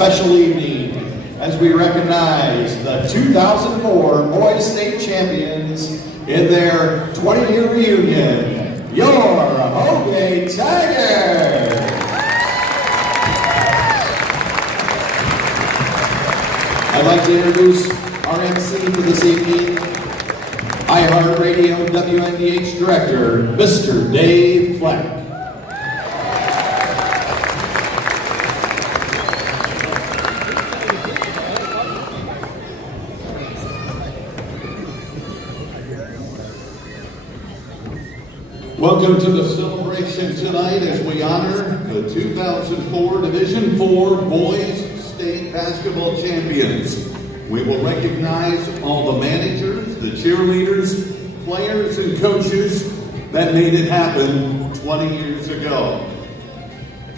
special evening as we recognize the 2004 Boys State Champions in their 20-year reunion, your Hoagate Tigers! I'd like to introduce our MC for this evening, iHeartRadio WNDH Director, Mr. Dave Fleck. Welcome to the celebration tonight as we honor the 2004 Division IV Boys State Basketball Champions. We will recognize all the managers, the cheerleaders, players, and coaches that made it happen 20 years ago.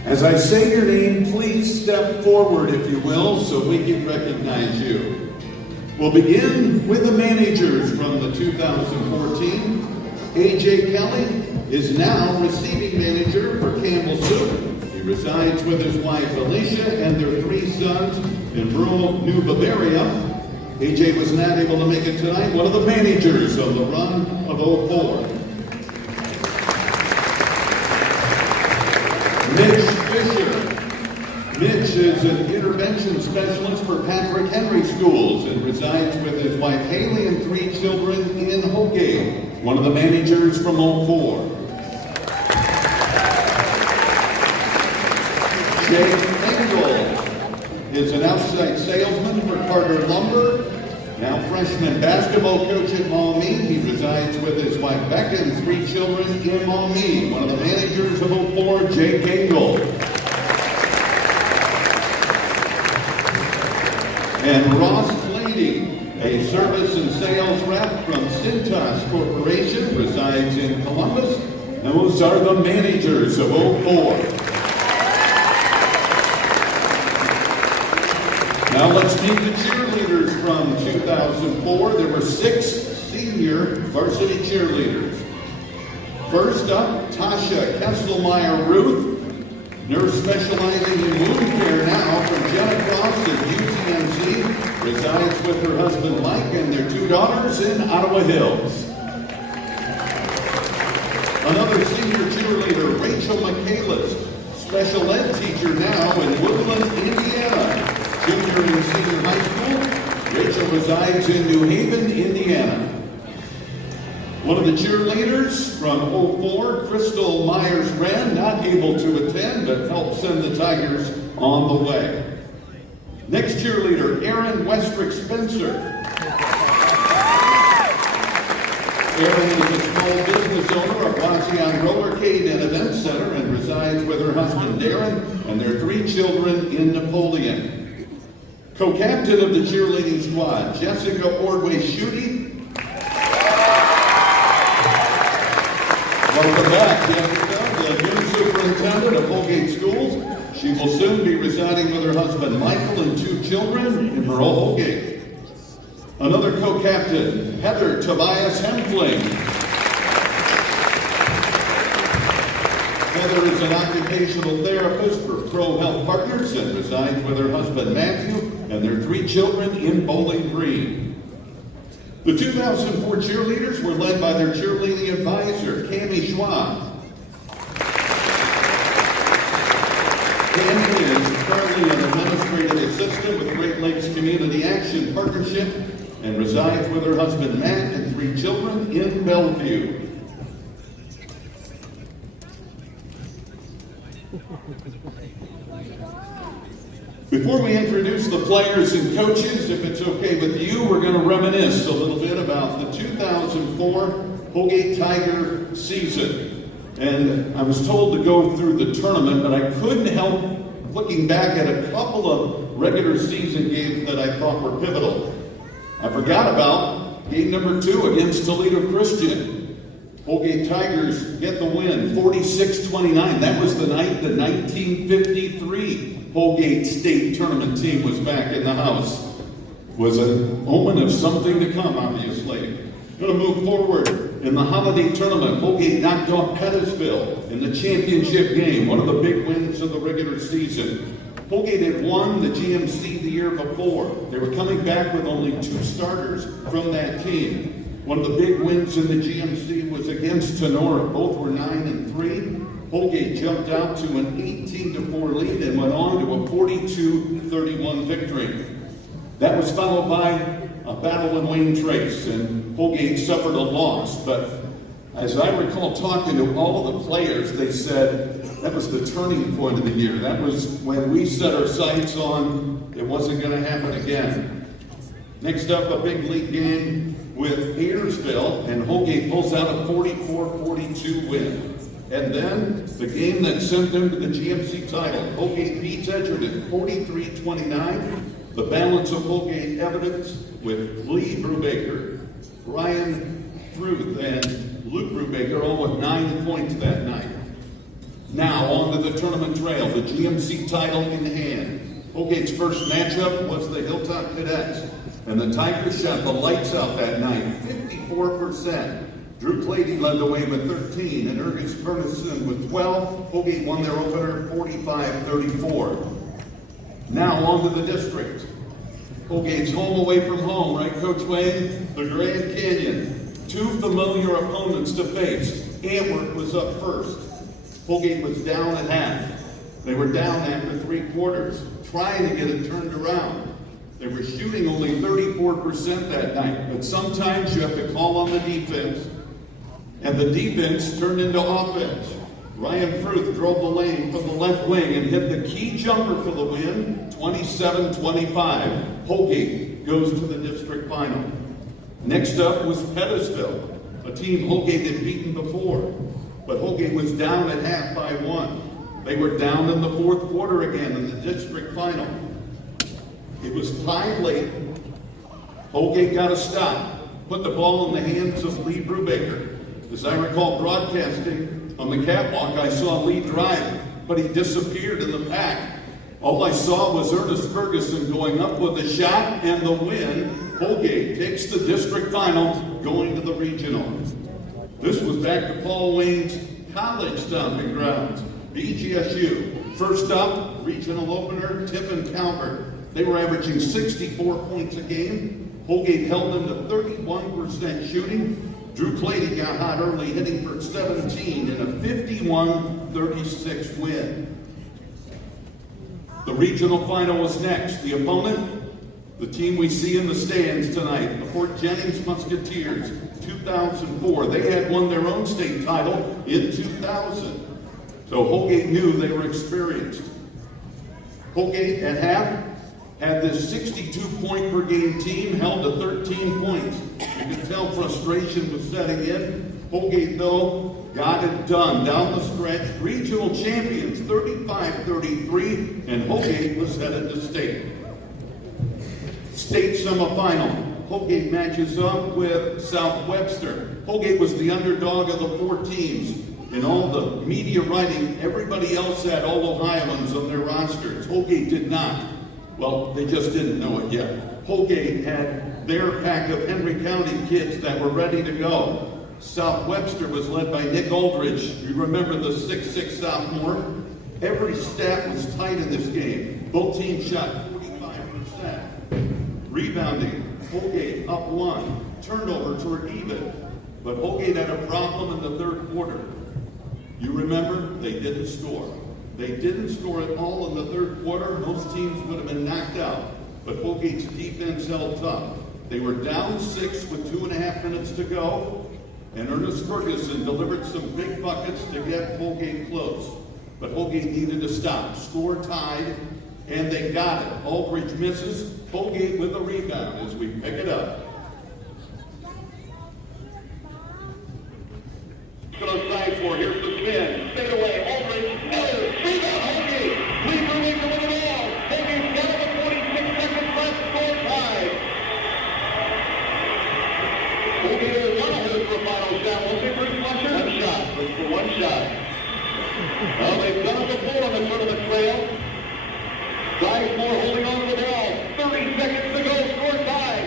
As I say your name, please step forward, if you will, so we can recognize you. We'll begin with the managers from the 2014. A.J. Kelly is now receiving manager for Campbell Soup. He resides with his wife Alicia and their 3 sons in rural New Bavaria. A.J. was not able to make it tonight, one of the managers of the run of 04. Mitch Fisher. Mitch is an intervention specialist for Patrick Henry Schools and resides with his wife Haley and 3 children in Hoagate. One of the managers from 04. Jake Engel is an outside salesman for Carter Lumber, now freshman basketball coach at Maumee. He resides with his wife Becca and 3 children in Maumee. One of the managers of 04, Jake Engel. And Ross Clady, a service and sales rep from Cintas Corporation, resides in Columbus. Those are the managers of 04. Now let's meet the cheerleaders from 2004. There were 6 senior varsity cheerleaders. First up, Tasha Kesselmeyer Ruth, nurse specializing in wound care now from Jenna Cross at UTMC, resides with her husband Mike and their 2 daughters in Ottawa Hills. Another senior cheerleader, Rachel Michaelis, special ed teacher now in Woodland, Indiana. Junior and senior high school, Rachel resides in New Haven, Indiana. One of the cheerleaders from 04, Crystal Myers-Wren, not able to attend, but helped send the Tigers on the way. Next cheerleader, Erin Westrick Spencer. Erin is a small business owner of Wasion Rollercade and Event Center and resides with her husband Darren and their 3 children in Napoleon. Co-captain of the cheerleading squad, Jessica Ordway-Schutte. Welcome back, Jessica, the new superintendent of Hoagate Schools. She will soon be residing with her husband Michael and 2 children in Merle, Hoagate. Another co-captain, Heather Tobias Hempling. Heather is an occupational therapist for Pro Health Partners and resides with her husband Matthew and their 3 children in Bowling Green. The 2004 cheerleaders were led by their cheerleading advisor, Cammie Schwab. Cammie is currently an administrative assistant with Great Lakes Community Action Partnership and resides with her husband Matt and 3 children in Bellevue. Before we introduce the players and coaches, if it's okay with you, we're going to reminisce a little bit about the 2004 Hoagate Tiger season. And I was told to go through the tournament, but I couldn't help looking back at a couple of regular season games that I thought were pivotal. I forgot about game number 2 against Toledo Christian. Hoagate Tigers get the win, 46-29. That was the night the 1953 Hoagate State Tournament team was back in the house. Was an omen of something to come, obviously. Going to move forward in the holiday tournament. Hoagate knocked off Pettisville in the championship game, one of the big wins of the regular season. Holgate had won the GMC the year before. They were coming back with only 2 starters from that team. One of the big wins in the GMC was against Sonora. Both were 9-3. Holgate jumped out to an 18-4 lead and went on to a 42-31 victory. That was followed by a battle in Wayne Trace, and Holgate suffered a loss. But as I recall talking to all of the players, they said that was the turning point of the year. That was when we set our sights on it wasn't going to happen again. Next up, a big league game with Ayersville, and Holgate pulls out a 44-42 win. And then the game that sent them to the GMC title. Holgate beats Edgerton 43-29. The balance of Holgate evidence with Lee Brubaker, Brian Fruth, and Luke Brubaker, all with 9 points that night. Now on to the tournament trail, the GMC title in hand. Holgate's first matchup was the Hilltop Cadets, and the Tigers shot the lights out that night, 54%. Drew Clady led the way with 13, and Ergus Ferguson with 12. Holgate won their opener 45-34. Now on to the district. Holgate's home away from home, right, Coach Wayne? The Grand Canyon. 2 familiar opponents to face. Antwerp was up first. Holgate was down at half. They were down after 3 quarters, trying to get it turned around. They were shooting only 34% that night, but sometimes you have to call on the defense, and the defense turned into offense. Ryan Fruth drove the lane from the left wing and hit the key jumper for the win, 27-25. Holgate goes to the district final. Next up was Pettisville, a team Holgate had beaten before, but Holgate was down at half by 1. They were down in the 4th quarter again in the district final. It was tied late. Holgate got a stop, put the ball in the hands of Lee Brubaker. As I recall broadcasting on the catwalk, I saw Lee drive, but he disappeared in the pack. All I saw was Ernest Ferguson going up with a shot and the win. Holgate takes the district final, going to the regional. This was back to Paul Wayne's college stomping grounds, BGSU. First up, regional opener, Tiffin Calvert. They were averaging 64 points a game. Holgate held them to 31% shooting. Drew Clady got hot early, hitting for 17 in a 51-36 win. The regional final was next. The opponent, the team we see in the stands tonight, the Fort Jennings Musketeers, 2004. They had won their own state title in 2000. So Holgate knew they were experienced. Holgate at half had this 62-point-per-game team held to 13 points. You could tell frustration was setting in. Holgate, though, got it done. Down the stretch, regional champions, 35-33, and Holgate was headed to state. State semifinal. Holgate matches up with South Webster. Holgate was the underdog of the 4 teams. In all the media writing, everybody else had all Ohioans on their rosters. Holgate did not. Well, they just didn't know it yet. Holgate had their pack of Henry County kids that were ready to go. South Webster was led by Nick Aldridge. You remember the 6'6" sophomore? Every stat was tight in this game. Both teams shot 45%. Rebounding, Holgate up 1. Turnovers were even. But Holgate had a problem in the 3rd quarter. You remember? They didn't score. They didn't score at all in the 3rd quarter. Most teams would have been knocked out. But Holgate's defense held tough. They were down 6 with 2.5 minutes to go. And Ernest Ferguson delivered some big buckets to get Holgate close. But Holgate needed to stop. Score tied, and they got it. Aldridge misses. Holgate with a rebound as we pick it up. Go side for, here's the spin. Fade away, Aldridge, Miller, rebound, Holgate. Lee Brubaker with it all. Holgate's down to 46 seconds left, score tied. Holgate will want to hold for a final shot. Won't they, Bruce Fletcher? One shot, look for one shot. Well, they've done it before on the tournament trail. Sizemore holding on to the ball. 30 seconds to go, score tied.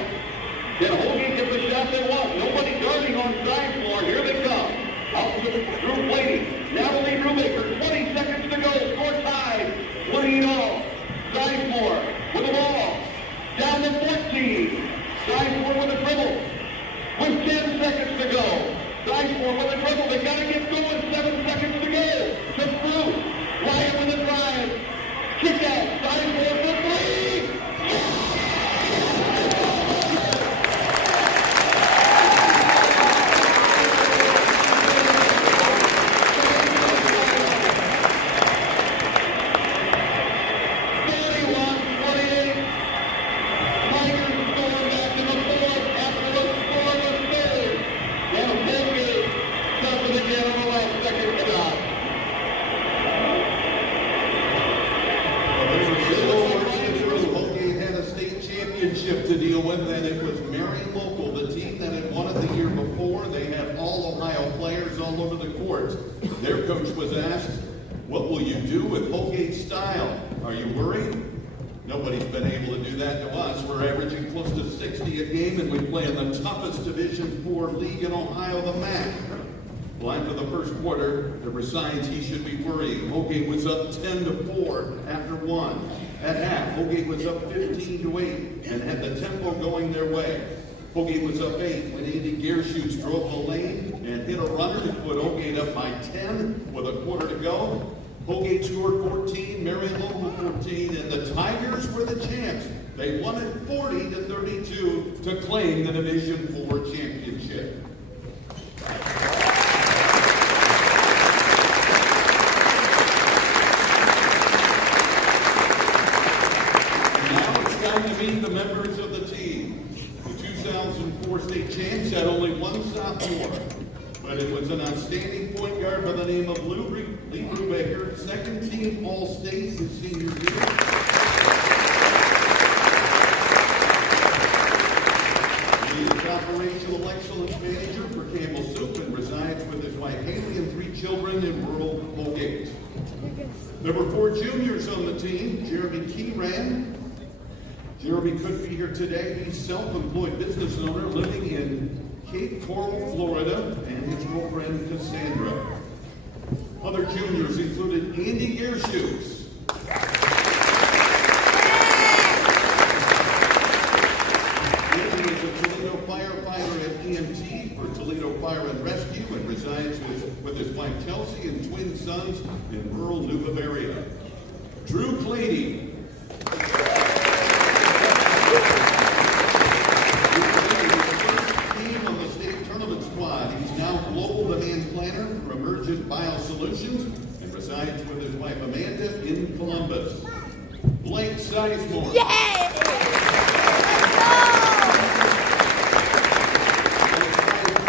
Township to deal with, and it was Marion Local, the team that had won it the year before. They had all Ohio players all over the court. Their coach was asked, "What will you do with Holgate style? Are you worried?" Nobody's been able to do that to us. We're averaging close to 60 a game, and we play in the toughest Division IV league in Ohio, the MAC. Well, after the first quarter, there were signs he should be worried. Holgate was up 10-4 after one. At half, Holgate was up 15-8 and had the tempo going their way. Holgate was up 8 when Andy Gearshoots drove the lane and hit a runner to put Holgate up by 10 with a quarter to go. Holgate scored 14, Marion Local 14, and the Tigers were the champs. They won it 40-32 to claim the Division IV championship. Time to meet the members of the team. The 2004 state champs had only one sophomore, but it was an outstanding point guard by the name of Lee Brubaker, second team All-State his senior year. He is operational excellence manager for Campbell Soup and resides with his wife Haley and 3 children in rural Holgate. There were 4 juniors on the team. Jeremy Keyran. Jeremy couldn't be here today. He's self-employed business owner living in Cape Coral, Florida, and his girlfriend, Cassandra. Other juniors included Andy Gearshoots. Andy is a Toledo firefighter at EMT for Toledo Fire and Rescue and resides with his wife, Chelsea, and twin sons in rural New Bavaria. Drew Clady. Biosolutions and resides with his wife Amanda in Columbus. Blake Sizemore. Yay!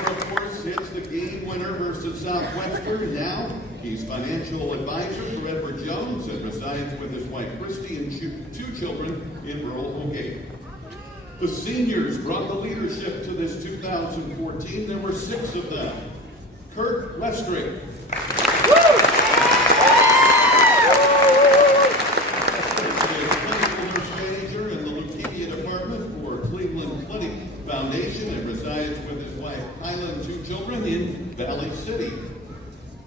Of course, hits the game winner versus Southwestern. Now he's financial advisor for Edward Jones and resides with his wife Christy and 2 children in rural Holgate. The seniors brought the leadership to this 2014. There were 6 of them. Kurt Lestrick. Manager in the leukemia department for Cleveland Clinic Foundation and resides with his wife Kyla and 2 children in Valley City.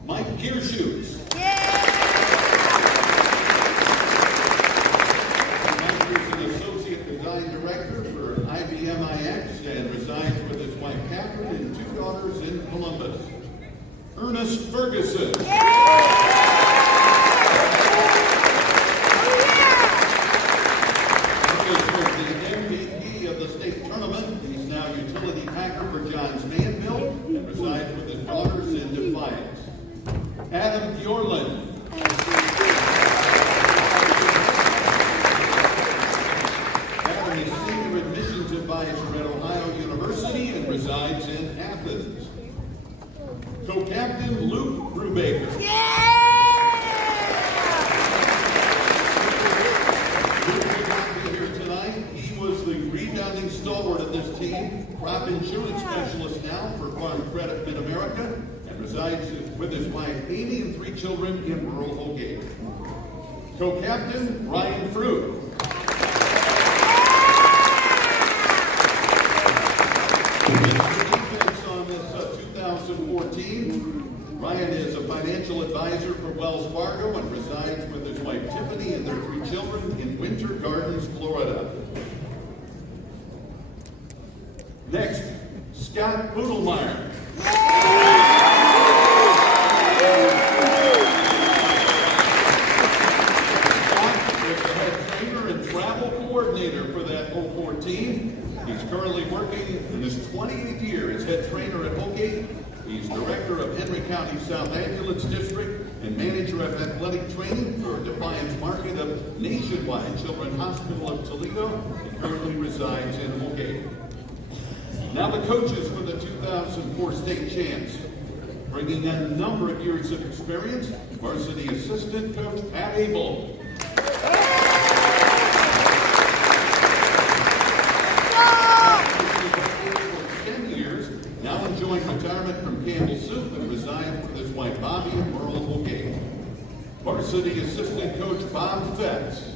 Mike Gearshoots. Mike is an associate design director for IBMIX and resides with his wife Catherine and 2 daughters in Columbus. Ernest Ferguson. Ernest was the MVP of the state tournament. He's now utility packer for Johns Manville and resides with his daughters in Defiance. Adam Bjorlund. Adam is senior admissions advisor at Ohio University and resides in Athens. Co-captain Luke Brubaker. Luke could not be here tonight. He was the rebounding stalwart of this team, crop insurance specialist now for Farm Credit Mid-America, and resides with his wife Amy and 3 children in rural Holgate. Co-captain Ryan Fruit. On this 2014, Ryan is a financial advisor for Wells Fargo and resides with his wife Tiffany and their 3 children in Winter Gardens, Florida. Next, Scott Boodlemeyer. Scott is the head trainer and travel coordinator for that 014. He's currently working in his 28th year as head trainer at Holgate. He's director of Henry County South Ambulance District and manager of athletic training for Defiance Market of Nationwide Children's Hospital of Toledo and currently resides in Holgate. Now the coaches for the 2004 state champs. Bringing in a number of years of experience, varsity assistant coach Pat varsity assistant coach Bob Fetz.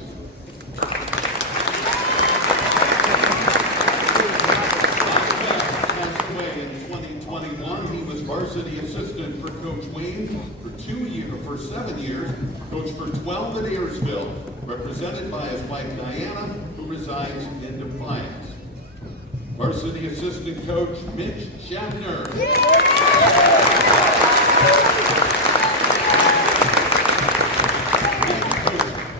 Passed away in 2021. He was varsity assistant for Coach Wayne for 7 years, coached for 12 at Ayersville, represented by his wife Diana, who resides in Defiance. Varsity assistant coach Mitch Schaffner.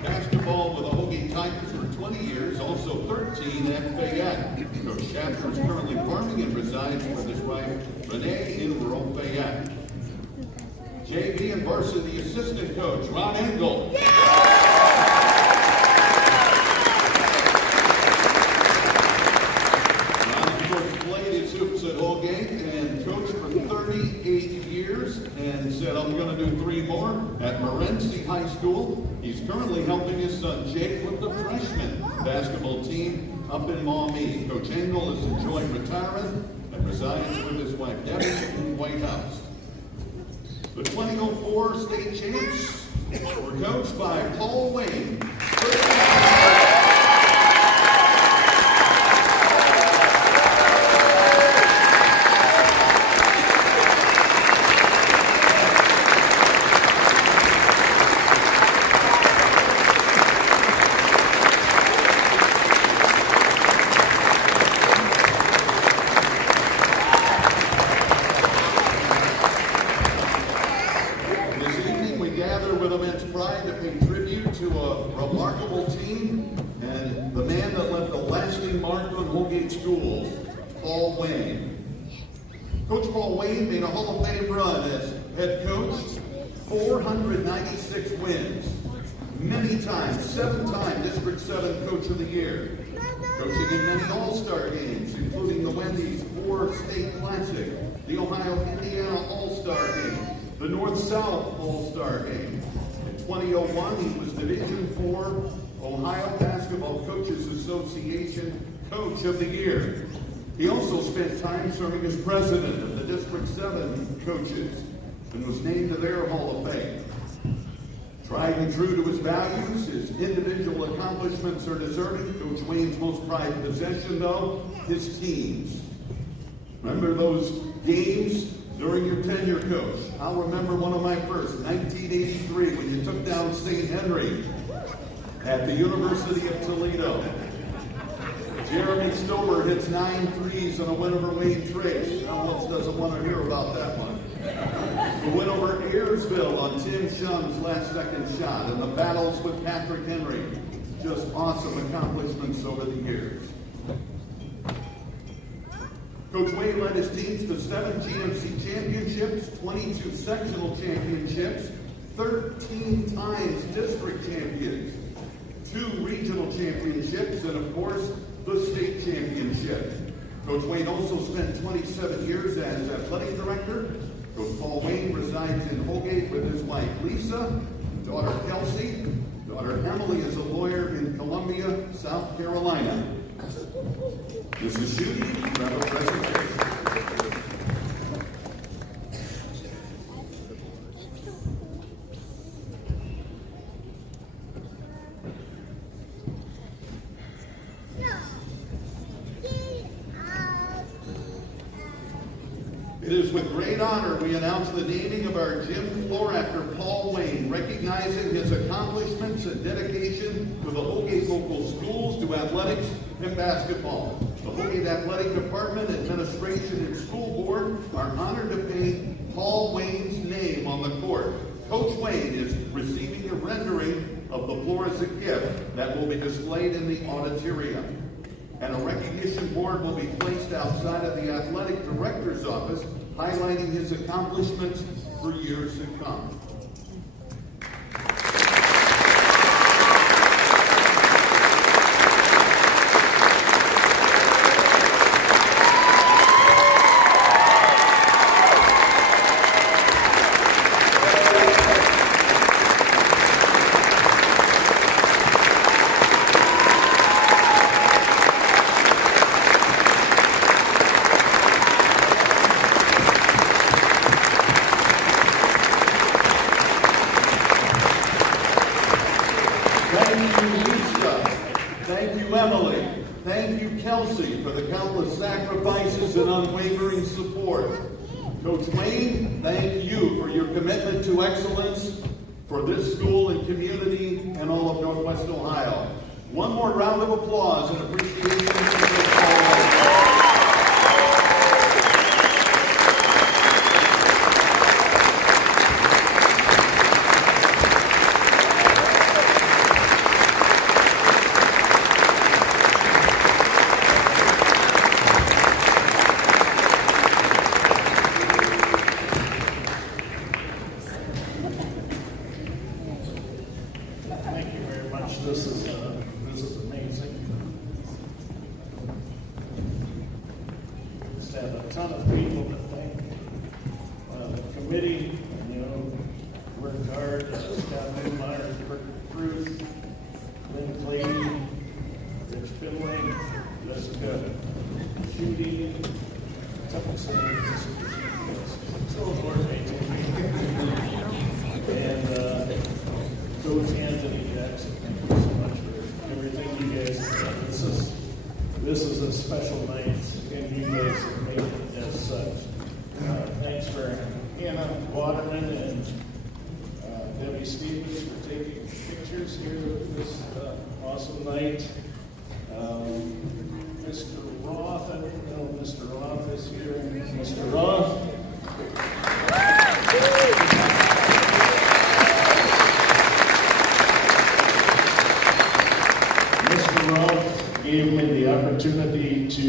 Basketball with the Hoagay Tigers for 20 years, also 13 at Fayette. Coach Schaffner is currently farming and resides with his wife Renee in rural Fayette. JV and varsity assistant coach Ron Engel. Ron, of course, played his hoops at Hoagay and coached for 38 years and said, I'm going to do 3 more at Morenci High School. He's currently helping his son Jake with the freshman basketball team up in Maumee. Coach Engel is enjoying retirement and resides with his wife Debbie in White House. The 2004 state champs were coached by Paul Wayne. Paul Wayne. Coach Paul Wayne made a Hall of Fame run as head coach, 496 wins, many times, 7-time District 7 Coach of the Year, coaching in many All-Star games, including the Wendy's 4-State Classic, the Ohio-Indiana All-Star Game, the North-South All-Star Game. In 2001, he was Division 4 Ohio Basketball Coaches Association Coach of the Year. He also spent time serving as president of the District 7 coaches and was named to their Hall of Fame. Tried and true to his values, his individual accomplishments are deserving. Coach Wayne's most prized possession, though, his teams. Remember those games during your tenure, Coach? I'll remember one of my first, 1983, when you took down St. Henry at the University of Toledo. Jeremy Stover hits 9 threes on a win over Wayne Trace. No one else doesn't want to hear about that one. The win over Ayersville on Tim Shum's last second shot, and the battles with Patrick Henry. Just awesome accomplishments over the years. Coach Wayne led his teams to 7 GMC championships, 22 sectional championships, 13 times district champions, 2 regional championships, and of course, the state championship. Coach Wayne also spent 27 years as athletic director. Coach Paul Wayne resides in Hoagay with his wife Lisa, daughter Kelsey. Daughter Emily is a lawyer in Columbia, South Carolina. Mrs. Judy, you have a presentation. It is with great honor we announce the naming of our gym floor after Paul Wayne, recognizing his accomplishments and dedication to the Hoagay local schools, to athletics and basketball. The Hoagay Athletic Department, Administration, and School Board are honored to paint Paul Wayne's name on the court. Coach Wayne is receiving a rendering of the floor as a gift that will be displayed in the auditorium. And a recognition board will be placed outside of the athletic director's office, highlighting his accomplishments for years to come. Thank you, Lisa. Thank you, Emily. Thank you, Kelsey, for the countless sacrifices and unwavering support. Coach Wayne, thank you for your commitment to excellence for this school and community and all of Northwest Ohio. One more round of applause and appreciation for this all. Thank you very much. This is amazing. Just have a ton of people to thank. The committee, worked hard. Scott Newmeyer, Kirk Cruz, Lynn Clay, Rich Finley, Jessica Judy, and Coach Anthony Jackson, thank you so much for everything you guys have done. This is a special night, and you guys have made it as such. Thanks for Hannah Waterman and Debbie Stevens for taking pictures here with this awesome night. Mr. Roth, I don't know if Mr. Roth is here. Mr. Roth. Gave me the opportunity to,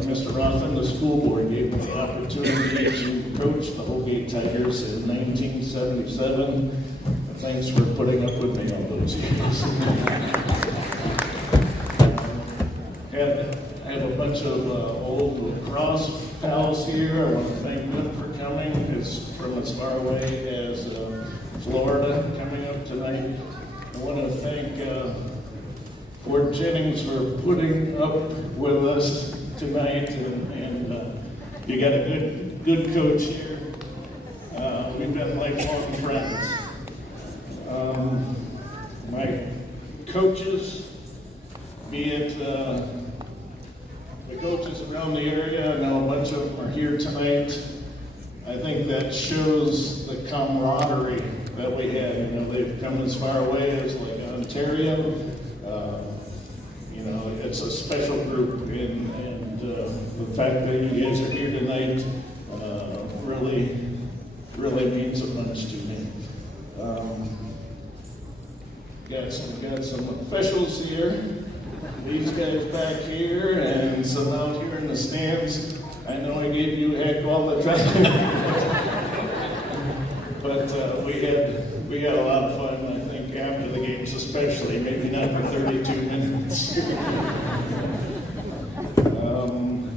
Mr. Roth and the school board gave me the opportunity to coach the Holgate Tigers in 1977. Thanks for putting up with me all those years. I have a bunch of old lacrosse pals here. I want to thank them for coming. It's from as far away as Florida coming up tonight. I want to thank Fort Jennings for putting up with us tonight, and you got a good coach here. We've been lifelong friends. My coaches, be it the coaches around the area, I know a bunch of them are here tonight. I think that shows the camaraderie that we have. They've come as far away as like Ontario. It's a special group, and the fact that you guys are here tonight really means a bunch to me. Got some officials here. These guys back here, and some out here in the stands. I know I gave you heck all the time, but we had a lot of fun. I think after the games, especially, maybe not for 32 minutes.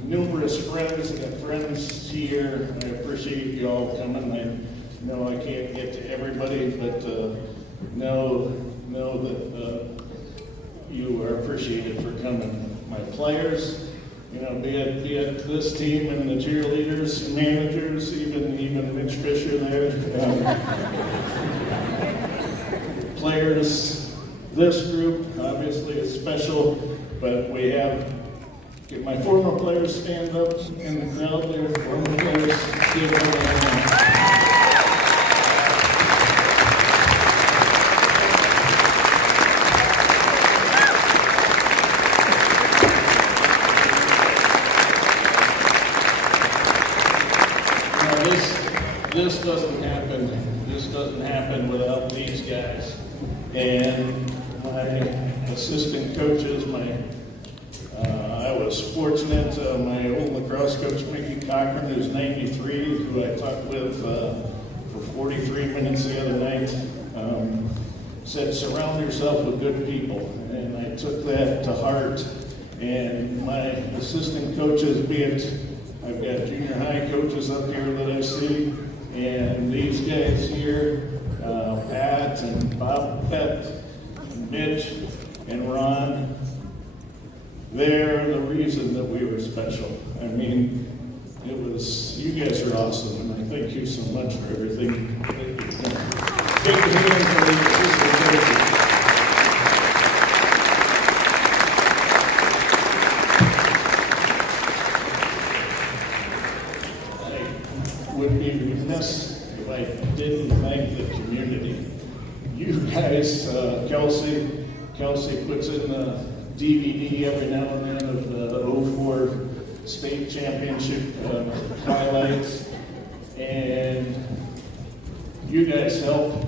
Numerous friends. I got friends here. I appreciate you all coming. I know I can't get to everybody, but know that you are appreciated for coming. My players, be it this team and the cheerleaders, managers, even Mitch Fisher there. Players, this group obviously is special, but we have. Get my former players stand up in the crowd there. Former players, give them a hand. Now this doesn't happen. This doesn't happen without these guys and my assistant coaches. I was fortunate, my old lacrosse coach, Mickey Cochran, who's 93, who I talked with for 43 minutes the other night, said, surround yourself with good people. And I took that to heart. And my assistant coaches, be it, I've got junior high coaches up here that I see, and these guys here, Pat and Bob Pett, and Mitch and Ron, they're the reason that we were special. I mean, you guys are awesome, and I thank you so much for everything that you've done. Big hand for the assistant coaches. Kelsey. Kelsey puts in the DVD every now and then of the 04 state championship highlights. And you guys helped.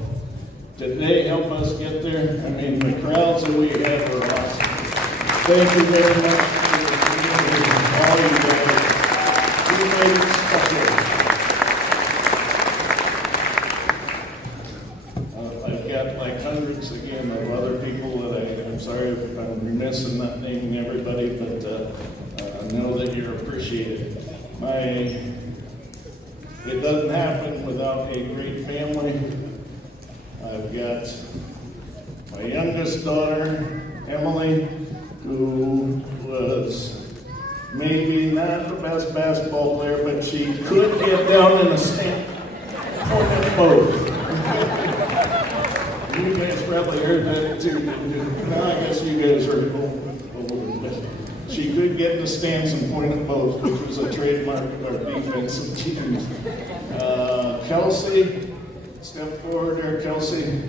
Did they help us get there? I mean, the crowds that we had were awesome. Thank you very much for all you guys. You made it special. I've got like hundreds again of other people that I'm sorry if I'm remiss in not naming everybody, but know that you're appreciated. It doesn't happen without a great family. I've got my youngest daughter, Emily, who was maybe not the best basketball player, but she could get down in the stand. Point at both. You guys probably heard that too, didn't you? No, I guess you guys heard both. She could get in the stands and point at both, which was a trademark of our defensive team. Kelsey, step forward there, Kelsey.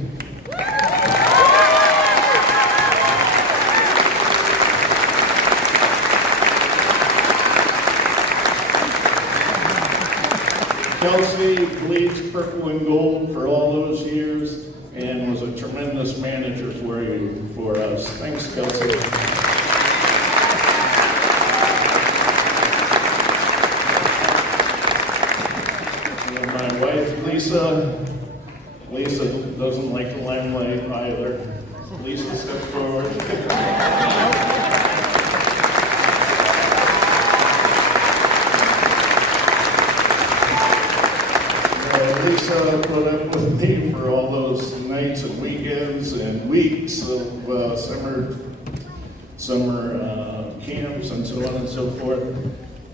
Kelsey bleeds purple and gold for all those years and was a tremendous manager for us. Thanks, Kelsey. My wife, Lisa. Lisa doesn't like the limelight either. Lisa, step forward. Lisa put up with me for all those nights and weekends and weeks of summer camps and so on and so forth.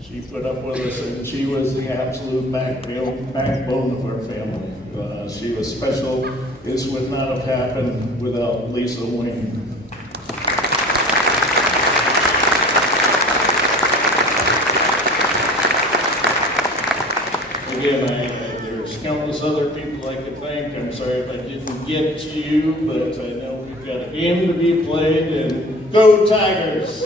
She put up with us, and she was the absolute backbone of our family. She was special. This would not have happened without Lisa Wing. Again, there's countless other people I could thank. I'm sorry if I didn't get to you, but I know we've got a game to be played, and go Tigers!